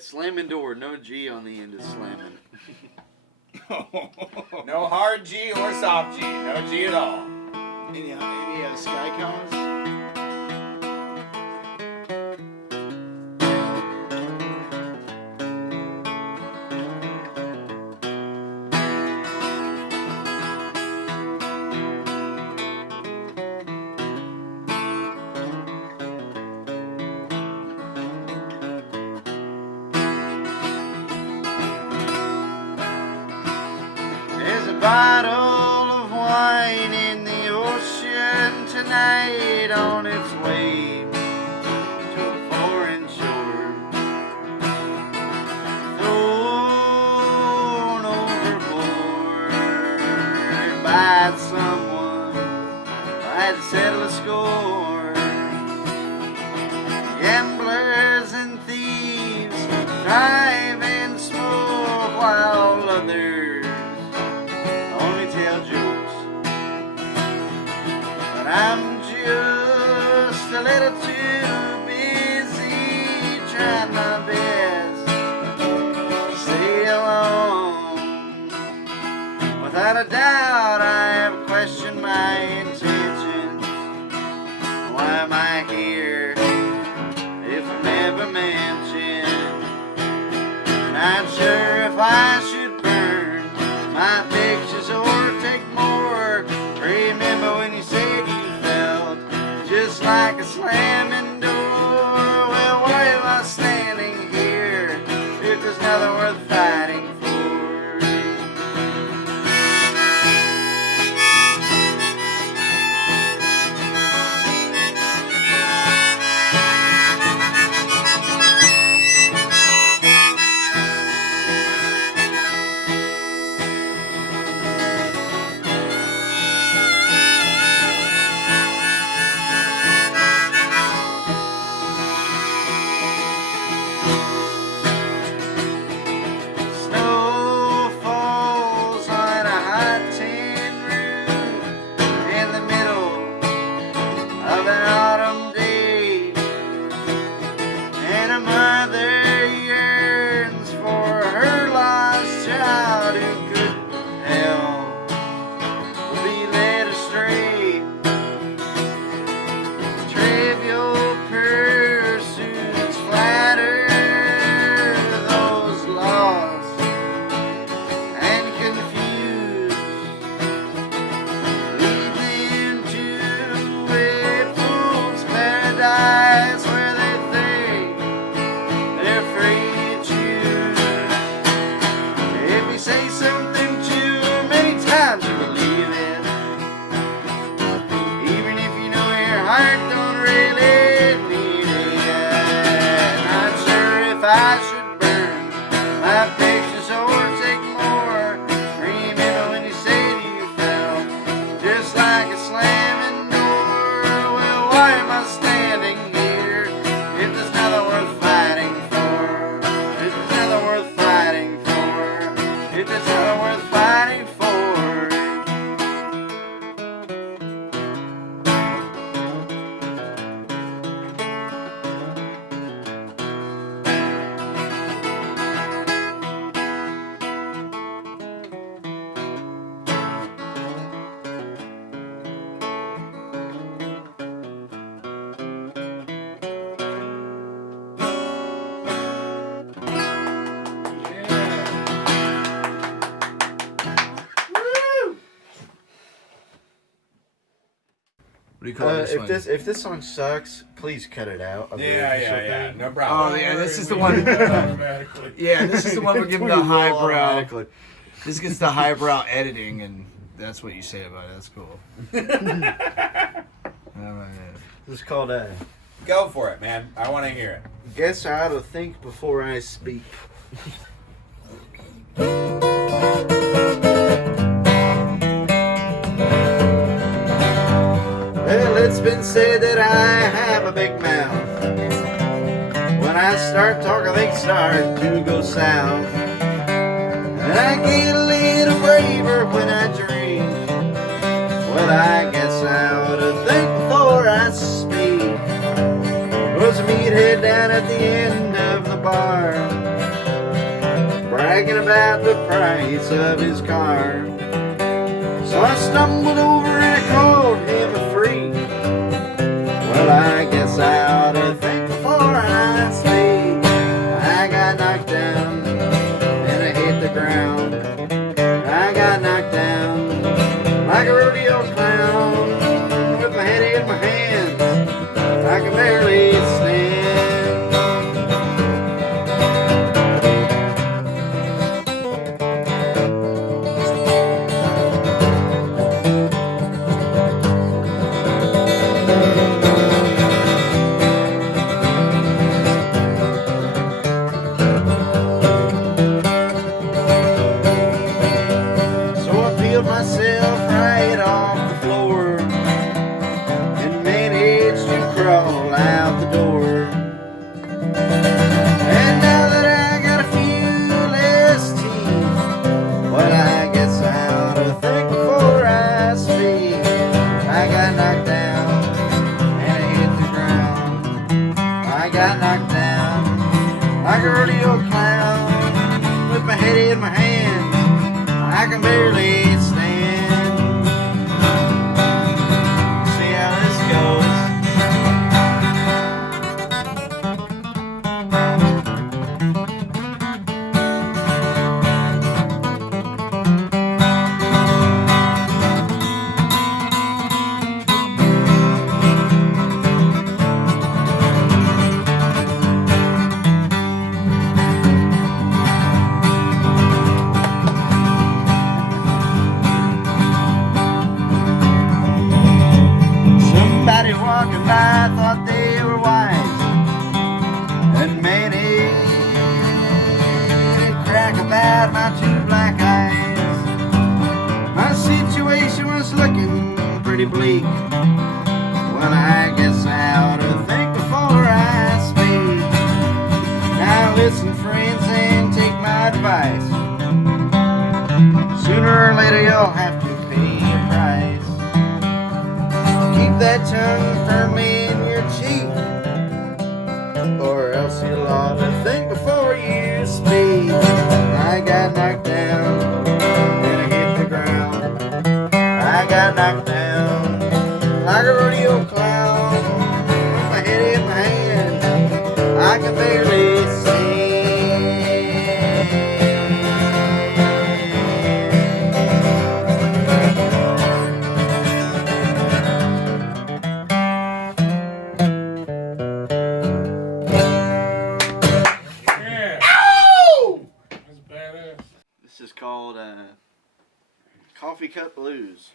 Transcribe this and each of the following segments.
Slammin door, no G on the end of Slammin. No hard G or soft G. No G at all. Any sky cones? There's a bottle of wine in the ocean tonight on its way to a foreign shore. Thrown overboard by someone who had to settle a score. Gamblers and thieves drive and smoke while others only tell jokes. But I'm just a little too busy trying my best to stay alone. Without a doubt I have questioned my intentions. Why am I here if I'm never mentioned? Not sure if I should burn my pictures or take more. Remember when you said you felt just like a slamming door? Well, why am I standing here if there's nothing worth fighting for? Snow falls on a hot tin roof in the middle of an autumn day, and a mother yearns for her lost child who couldn't help but be led astray. Trivial pursuits flatter those lost and confused, lead them to a fool's paradise where they think they're free to choose. If you say something too many times, you believe it, even if you know your heart don't really need it. Not sure if I should burn my pictures or take more. Remember when you said you felt just like a slamming door? Well, why am I standing here if there's nothing worth fighting for? If there's nothing worth fighting for? If there's nothing worth fighting for? What do you call this one? If this song sucks, please cut it out. Yeah. No problem. Oh yeah, this is the one. Yeah, this is the one we're giving the highbrow. This gets the highbrow editing, and that's what you say about it. That's cool. All right. This is called Go for it, man. I want to hear it. Guess I ought to think before I speak. Well, it's been said that I have a big mouth. When I start talking, things start to go south. And I get a little braver when I drink. Well, I guess I ought to think before I speak. Was a meathead down at the end of the bar. bragging about the price of his car. So I stumbled over and I called him a freak. Well, I guess I ought to think before I speak. I got knocked down and I hit the ground. I got knocked down like a rodeo clown, with my head in my hands. I can barely stand. So I peeled myself right off the floor and managed to crawl out the door. And now that I got a few less teeth, well, I guess I ought to think before I speak. I got knocked down and I hit the ground. I got knocked down like a rodeo clown, with my head in my hands. I can barely stand. See how this goes. Somebody walking by thought they were wise and made a crack about my two black eyes. My situation was looking pretty bleak. Well, I guess I ought to think before I speak. Now listen, friends, and take my advice. Sooner or later you'll have to pay a price. Keep that tongue firmly in your cheek, or else you'll ought to think before you speak. I got knocked down and I hit the ground. I got knocked down like a rodeo clown, with my head in my hand. I can barely stand. This is called Coffee Cup Blues.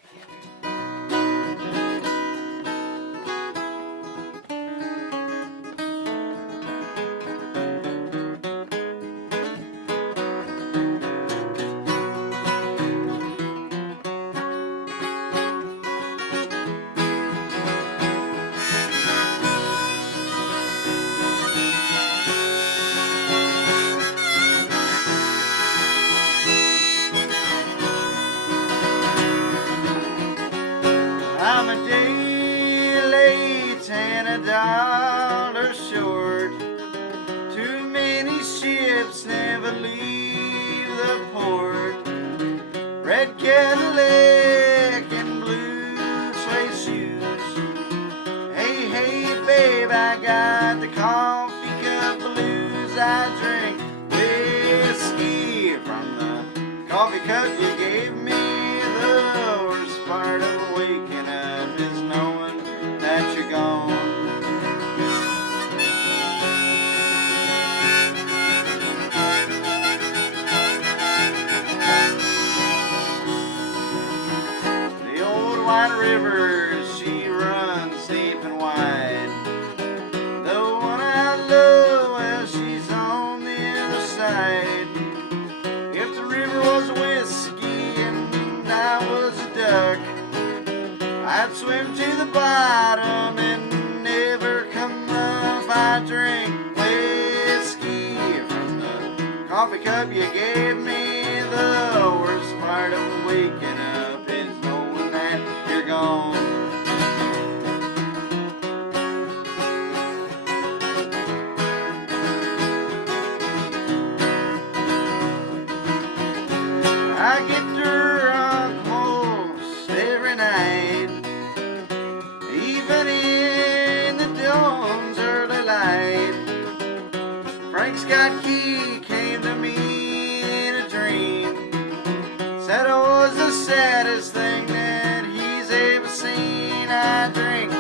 I'm a day late and $1 short. Too many ships never leave the port. Red Cadillac and blue suede shoes. Hey, hey, babe, I got the coffee cup blues. I drink whiskey from the coffee cup you gave me. The worst part of waking up is knowing that you're gone. The old White River, she runs deep and wide. The one I love, well, she's on the other side. If the river was whiskey and I was a duck, I'd swim to the bottom and never come up. I drink whiskey from the coffee cup you gave me. The worst part of waking up is knowing that you're gone. I get drunk most every night, even in the dawn's early light. Frank Scott Key came to me in a dream, said it was the saddest thing that he's ever seen. I drink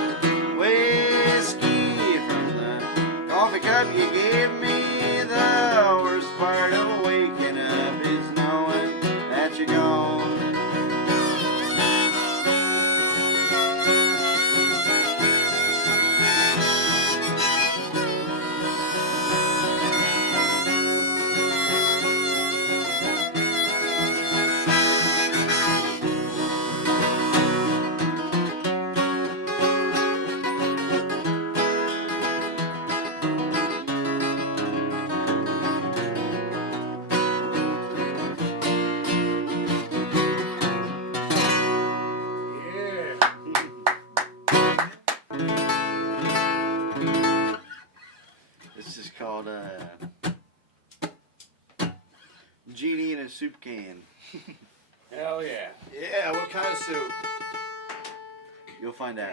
whiskey from the coffee cup you gave me. The worst part of waking up is knowing that you're gone. This is called Genie in a Soup Can. Hell yeah. Yeah, what kind of soup? You'll find out.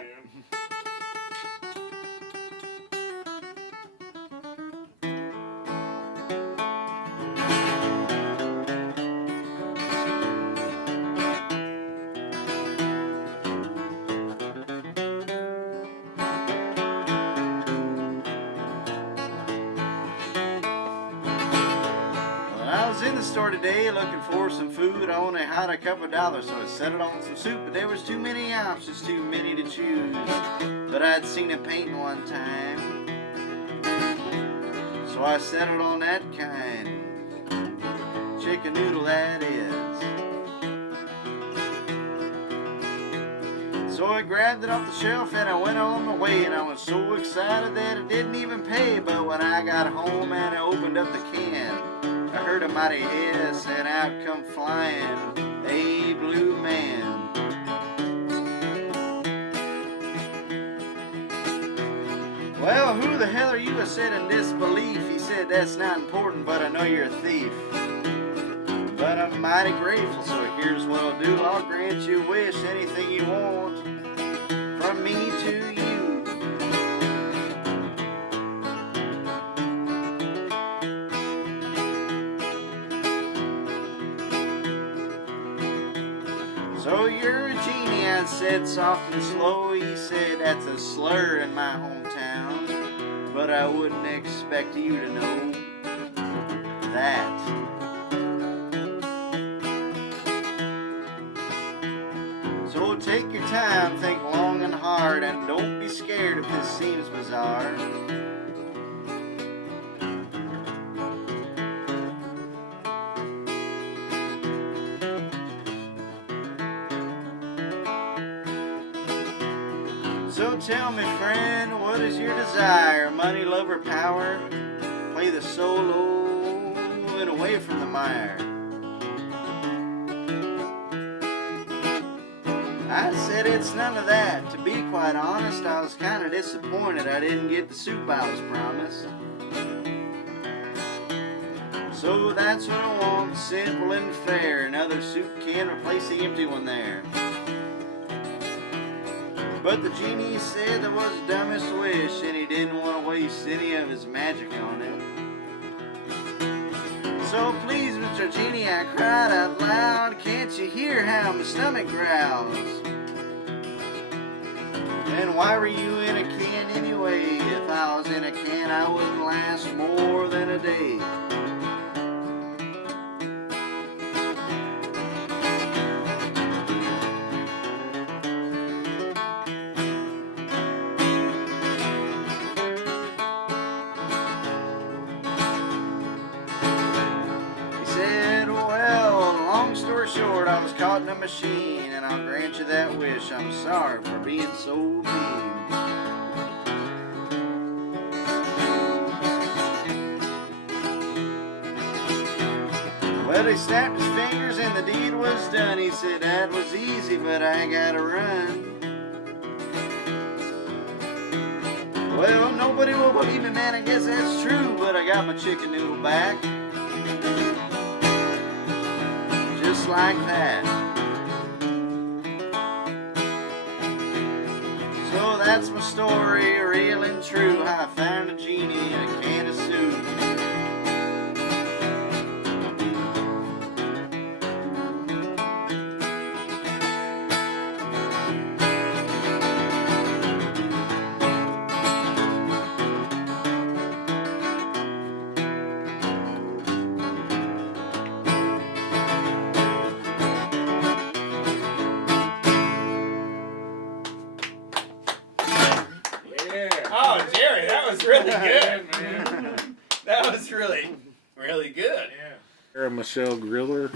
I was in the store today looking for some food. I only had a couple of dollars, so I set it on some soup. But there was too many options, too many to choose. But I'd seen it painting one time, so I settled on that kind. Chicken noodle, that is. So I grabbed it off the shelf and I went on my way. And I was so excited that it didn't even pay. But when I got home and I opened up the can, I heard a mighty hiss and out come flying a blue man. Well, who the hell are you? I said in disbelief. He said, that's not important, but I know you're a thief. But I'm mighty grateful, so here's what I'll do. I'll grant you a wish, anything you want, from me to you. So you're a genie, I said soft and slow. He said, that's a slur in my hometown, but I wouldn't expect you to know that. So take your time, think long and hard, and don't be scared if this seems bizarre. So tell me, friend, what is your desire? Money, love, or power? Play the solo and away from the mire. I said it's none of that. To be quite honest, I was kind of disappointed I didn't get the soup I was promised. So that's what I want, simple and fair. Another soup can replace the empty one there. But the genie said that was the dumbest wish, and he didn't want to waste any of his magic on it. So please, Mr. Genie, I cried out loud, can't you hear how my stomach growls? And why were you in a can anyway? If I was in a can, I wouldn't last more than a day. Short, I was caught in a machine, and I'll grant you that wish. I'm sorry for being so mean. Well, he snapped his fingers and the deed was done. He said, that was easy, but I gotta run. Well, nobody will believe me, man, I guess that's true, but I got my chicken noodle back. Just like that. So that's my story, real and true, how I found a genie in a can of soup. Oh, Jerry, that was really good, man. That was really, really good. Sarah Michelle Griller.